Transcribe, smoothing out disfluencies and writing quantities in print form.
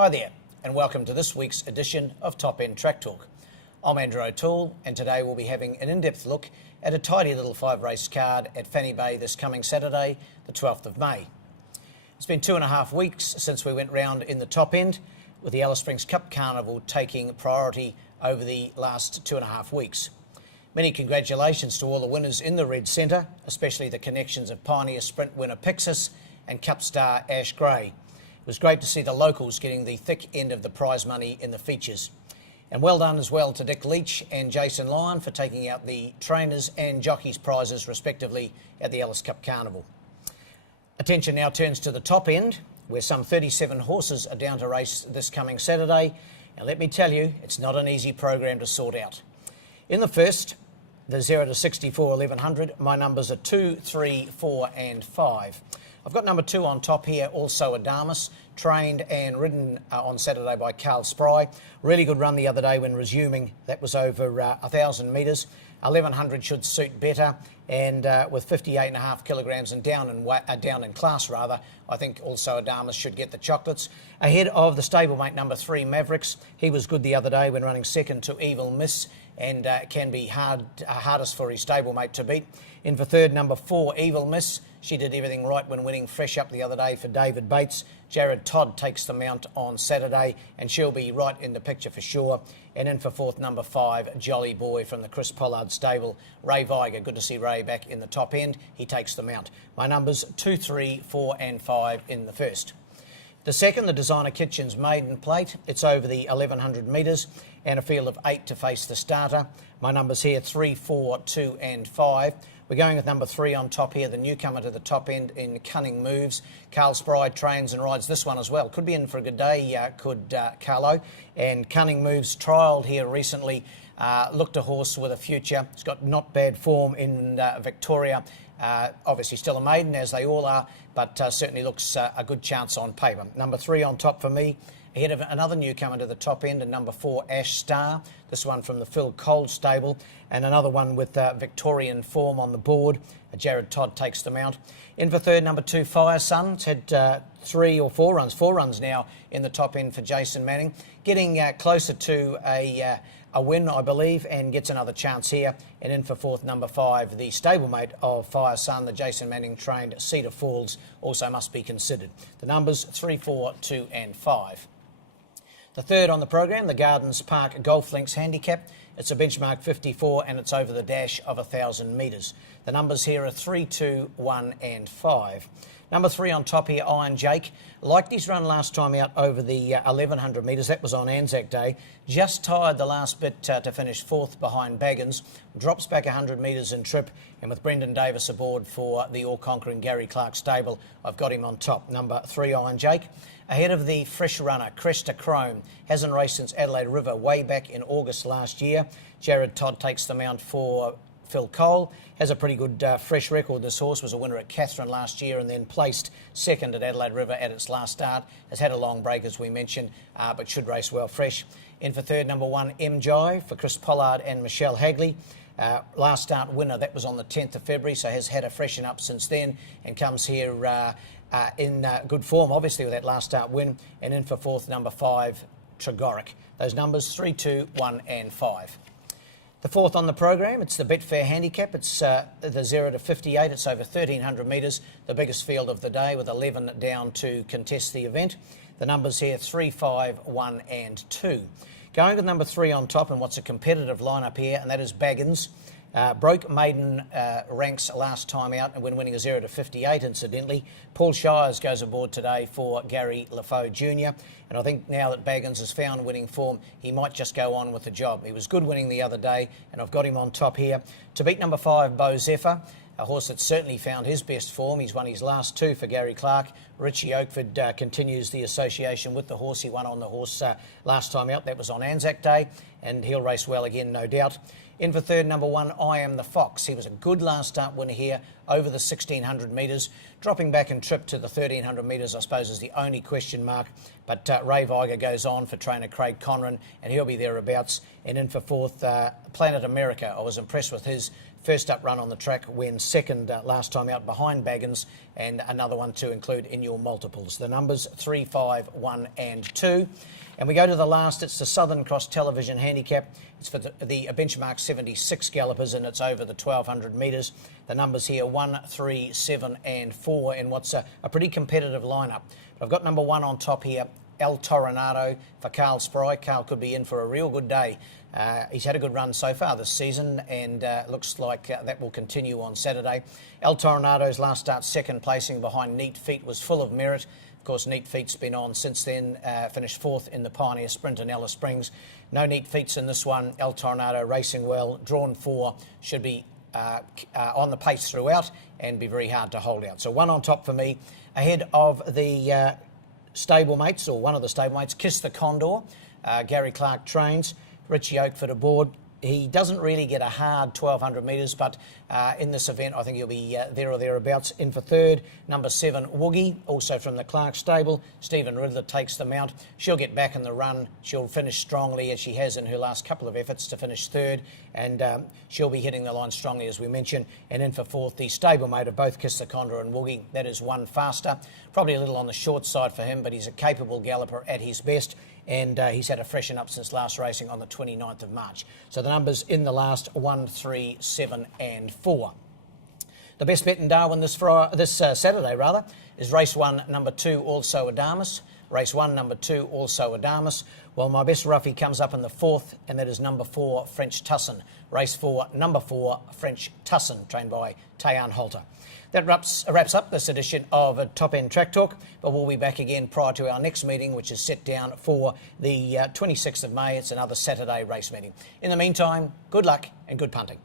Hi there, and welcome to this week's edition of Top End Track Talk. I'm Andrew O'Toole, and today we'll be having an in-depth look at a tidy little 5-race card at Fanny Bay this coming Saturday, the 12th of May. It's been 2.5 weeks since we went round in the Top End, with the Alice Springs Cup Carnival taking priority over the last 2.5 weeks. Many congratulations to all the winners in the Red Centre, especially the connections of Pioneer Sprint winner Pixis and Cup star Ash Gray. It was great to see the locals getting the thick end of the prize money in the features. And well done as well to Dick Leach and Jason Lyon for taking out the trainers and jockeys prizes respectively at the Alice Cup Carnival. Attention now turns to the top end, where some 37 horses are down to race this coming Saturday. And let me tell you, it's not an easy program to sort out. In the first, the 0 to 64 1100, my numbers are 2, 3, 4 and 5. I've got number 2 on top here, also Adamus, trained and ridden on Saturday by Carl Spry. Really good run the other day when resuming. That was over 1,000 metres. 1100 should suit better, and with 58.5 kilograms and down in class rather, I think also Adamus should get the chocolates. Ahead of the stablemate number 3 Mavericks. He was good the other day when running second to Evil Miss, and can be hardest for his stablemate to beat. In for third, number 4 Evil Miss. She did everything right when winning fresh up the other day for David Bates. Jared Todd takes the mount on Saturday, and she'll be right in the picture for sure. And in for fourth, number 5, Jolly Boy from the Chris Pollard stable. Ray Viger, good to see Ray back in the top end. He takes the mount. My numbers 2, 3, 4 and 5 in the first. The second, the Designer Kitchens Maiden Plate. It's over the 1100 metres and a field of 8 to face the starter. My numbers here 3, 4, 2 and 5. We're going with number 3 on top here, the newcomer to the top end in Cunning Moves. Carl Spry trains and rides this one as well. Could be in for a good day, could Carlo. And Cunning Moves trialled here recently. Looked a horse with a future. It's got not bad form in Victoria. Obviously still a maiden, as they all are, but certainly looks a good chance on paper. Number 3 on top for me. Ahead of another newcomer to the top end, and number 4, Ash Star. This one from the Phil Cole stable, and another one with Victorian form on the board. Jared Todd takes them out. In for third, number 2, Fire Sun. It's had 3 or 4 runs, 4 runs now in the top end for Jason Manning. Getting closer to a win, I believe, and gets another chance here. And in for fourth, number 5, the stablemate of Fire Sun, the Jason Manning trained Cedar Falls, also must be considered. The numbers 3, 4, 2 and 5. The third on the program, the Gardens Park Golf Links Handicap. It's a benchmark 54 and it's over the dash of 1,000 metres. The numbers here are 3, 2, 1 and 5. Number 3 on top here, Iron Jake. Liked his run last time out over the 1,100 metres. That was on Anzac Day. Just tired the last bit to finish 4th behind Baggins. Drops back 100 metres in trip. And with Brendan Davis aboard for the all-conquering Gary Clark stable, I've got him on top. Number 3, Iron Jake. Ahead of the fresh runner, Cresta Chrome. Hasn't raced since Adelaide River way back in August last year. Jared Todd takes the mount for Phil Cole. Has a pretty good fresh record. This horse was a winner at Catherine last year and then placed second at Adelaide River at its last start. Has had a long break, as we mentioned, but should race well fresh. In for third, number 1, M Jive for Chris Pollard and Michelle Hagley. Last start winner, that was on the 10th of February, so has had a freshen up since then and comes here in good form, obviously, with that last start win. And in for fourth, number 5, Tregoric. Those numbers 3, 2, 1 and 5. The fourth on the program, it's the Betfair Handicap. It's the 0 to 58. It's over 1,300 metres, the biggest field of the day, with 11 down to contest the event. The numbers here 3, 5, 1 and 2. Going with number 3 on top, and what's a competitive lineup here, and that is Baggins. Broke maiden ranks last time out and when winning a 0 to 58, incidentally. Paul Shires goes aboard today for Gary Lafoe Jr. And I think now that Baggins has found winning form, he might just go on with the job. He was good winning the other day, and I've got him on top here. To beat number 5, Bo Zephyr, a horse that's certainly found his best form. He's won his last 2 for Gary Clark. Richie Oakford continues the association with the horse. He won on the horse last time out. That was on Anzac Day, and he'll race well again, no doubt. In for third, number 1, I Am the Fox. He was a good last start winner here over the 1,600 metres. Dropping back in trip to the 1,300 metres, I suppose, is the only question mark. But Ray Viger goes on for trainer Craig Conran, and he'll be thereabouts. And in for fourth, Planet America. I was impressed with his First up run on the track, went second last time out behind Baggins, and another one to include in your multiples. The numbers 3, 5, 1 and 2. And we go to the last. It's the Southern Cross Television Handicap. It's for the benchmark 76 gallopers, and it's over the 1,200 metres. The numbers here 1, 3, 7 and 4 in what's a pretty competitive lineup. But I've got number 1 on top here, El Toronado for Carl Spry. Carl could be in for a real good day. He's had a good run so far this season, and looks like that will continue on Saturday. El Toronado's last start, second placing behind Neat Feet, was full of merit. Of course, Neat Feet's been on since then, finished fourth in the Pioneer Sprint in Alice Springs. No Neat Feets in this one. El Toronado racing well, drawn 4, should be on the pace throughout and be very hard to hold out. So 1 on top for me, ahead of the stablemates, or one of the stablemates, Kiss the Condor. Gary Clark trains. Richie Oakford aboard. He doesn't really get a hard 1,200 metres, but in this event, I think he'll be there or thereabouts. In for third, number 7, Woogie, also from the Clark stable. Stephen Riddler takes the mount. She'll get back in the run. She'll finish strongly, as she has in her last couple of efforts to finish third, and she'll be hitting the line strongly, as we mentioned. And in for fourth, the stablemate of both Kiss the Condor and Woogie. That is One Faster. Probably a little on the short side for him, but he's a capable galloper at his best. And he's had a freshen up since last racing on the 29th of March. So the numbers in the last 1, 3, 7 and 4. The best bet in Darwin this Saturday is race 1, number 2, Also Adamus. Race 1, number 2, Also Adamus. Well, my best roughie comes up in the 4th, and that is number 4, French Tussin. Race 4, number 4, French Tussin, trained by Tayan Holter. That wraps up this edition of Top End Track Talk, but we'll be back again prior to our next meeting, which is set down for the 26th of May. It's another Saturday race meeting. In the meantime, good luck and good punting.